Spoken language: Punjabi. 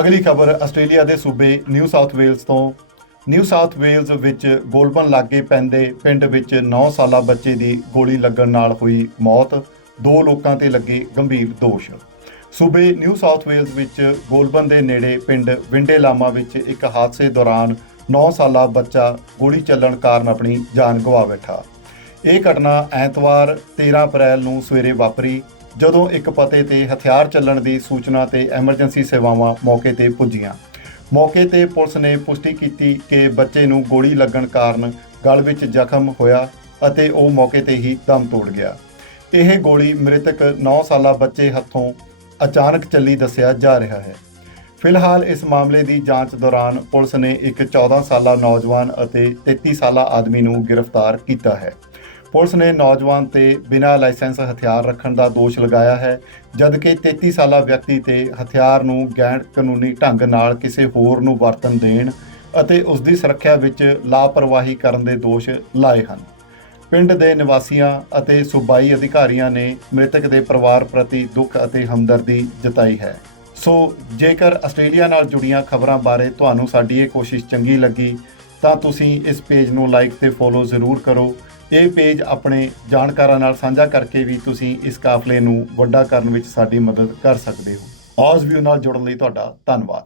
ਅਗਲੀ ਖਬਰ, ਆਸਟ੍ਰੇਲੀਆ ਦੇ ਸੂਬੇ ਨਿਊ ਸਾਊਥ ਵੇਲਜ਼ ਤੋਂ। ਨਿਊ ਸਾਊਥ ਵੇਲਜ਼ ਵਿੱਚ ਗੋਲਬਨ ਲਾਗੇ ਪੈਂਦੇ ਪਿੰਡ ਵਿੱਚ 9 ਸਾਲਾ ਬੱਚੇ ਦੀ ਗੋਲੀ ਲੱਗਣ ਨਾਲ ਹੋਈ ਮੌਤ। ਦੋ ਲੋਕਾਂ ਤੇ ਲੱਗੇ ਗੰਭੀਰ ਦੋਸ਼। ਸੂਬੇ ਨਿਊ ਸਾਊਥ ਵੇਲਜ਼ ਵਿੱਚ ਗੋਲਬਨ ਦੇ ਨੇੜੇ ਪਿੰਡ ਵਿੰਡੇ ਲਾਮਾ ਵਿੱਚ ਇੱਕ ਹਾਦਸੇ ਦੌਰਾਨ 9 ਸਾਲਾ ਬੱਚਾ ਗੋਲੀ ਚੱਲਣ ਕਾਰਨ ਆਪਣੀ ਜਾਨ ਗਵਾ ਬੈਠਾ। ਇਹ ਘਟਨਾ ਐਤਵਾਰ 13 ਅਪ੍ਰੈਲ ਨੂੰ ਸਵੇਰੇ ਵਾਪਰੀ। ਜਦੋਂ ਇੱਕ ਪਤੇ ਤੇ ਹਥਿਆਰ ਚੱਲਣ ਦੀ ਸੂਚਨਾ ਤੇ ਐਮਰਜੈਂਸੀ ਸੇਵਾਵਾਂ ਮੌਕੇ ਤੇ ਪੁੱਜੀਆਂ। ਮੌਕੇ ਤੇ ਪੁਲਿਸ ਨੇ ਪੁਸ਼ਟੀ ਕੀਤੀ ਕਿ ਬੱਚੇ ਨੂੰ ਗੋਲੀ ਲੱਗਣ ਕਾਰਨ ਗਲ ਵਿੱਚ ਜ਼ਖਮ ਹੋਇਆ ਅਤੇ ਉਹ ਮੌਕੇ ਤੇ ਹੀ ਦਮ ਤੋੜ ਗਿਆ। ਇਹ ਗੋਲੀ ਮ੍ਰਿਤਕ 9 ਸਾਲਾ ਬੱਚੇ ਹੱਥੋਂ ਅਚਾਨਕ ਚੱਲੀ ਦੱਸਿਆ ਜਾ ਰਿਹਾ ਹੈ। ਫਿਲਹਾਲ ਇਸ ਮਾਮਲੇ ਦੀ ਜਾਂਚ ਦੌਰਾਨ ਪੁਲਿਸ ਨੇ ਇੱਕ 14 ਸਾਲਾ ਨੌਜਵਾਨ ਅਤੇ 33 ਸਾਲਾ ਆਦਮੀ ਨੂੰ ਗ੍ਰਿਫਤਾਰ ਕੀਤਾ ਹੈ। ਪੁਲਿਸ ਨੇ ਨੌਜਵਾਨ ਤੇ ਬਿਨਾਂ ਲਾਇਸੈਂਸ ਹਥਿਆਰ ਰੱਖਣ ਦਾ ਦੋਸ਼ ਲਗਾਇਆ ਹੈ, ਜਦਕਿ 33 ਸਾਲਾ ਵਿਅਕਤੀ ਤੇ ਹਥਿਆਰ ਨੂੰ ਗੈਰ ਕਾਨੂੰਨੀ ਢੰਗ ਨਾਲ ਕਿਸੇ ਹੋਰ ਨੂੰ ਵਰਤਣ ਦੇਣ ਅਤੇ ਉਸ ਦੀ ਸੁਰੱਖਿਆ ਵਿੱਚ ਲਾਪਰਵਾਹੀ ਕਰਨ ਦੇ ਦੋਸ਼ ਲਾਏ ਹਨ। ਪਿੰਡ ਦੇ ਨਿਵਾਸੀਆਂ ਅਤੇ ਸੂਬਾਈ ਅਧਿਕਾਰੀਆਂ ਨੇ ਮ੍ਰਿਤਕ ਦੇ ਪਰਿਵਾਰ ਪ੍ਰਤੀ ਦੁੱਖ ਅਤੇ ਹਮਦਰਦੀ ਜਤਾਈ ਹੈ। ਸੋ, ਜੇਕਰ ਆਸਟ੍ਰੇਲੀਆ ਨਾਲ ਜੁੜੀਆਂ ਖਬਰਾਂ ਬਾਰੇ ਤੁਹਾਨੂੰ ਸਾਡੀ ਇਹ ਕੋਸ਼ਿਸ਼ ਚੰਗੀ ਲੱਗੀ, ਤਾਂ ਤੁਸੀਂ ਇਸ ਪੇਜ ਨੂੰ ਲਾਈਕ ਤੇ ਫੋਲੋ ਜ਼ਰੂਰ ਕਰੋ ਇਹ ਪੇਜ ਆਪਣੇ ਜਾਣਕਾਰਾਂ ਨਾਲ ਸਾਂਝਾ ਕਰਕੇ ਵੀ ਤੁਸੀਂ ਇਸ ਕਾਫਲੇ ਨੂੰ ਵੱਡਾ ਕਰਨ ਵਿੱਚ ਸਾਡੀ ਮਦਦ ਕਰ ਸਕਦੇ ਹੋ। ਆਜ਼ ਵੀਊ ਨਾਲ ਜੁੜਨ ਲਈ ਤੁਹਾਡਾ ਧੰਨਵਾਦ।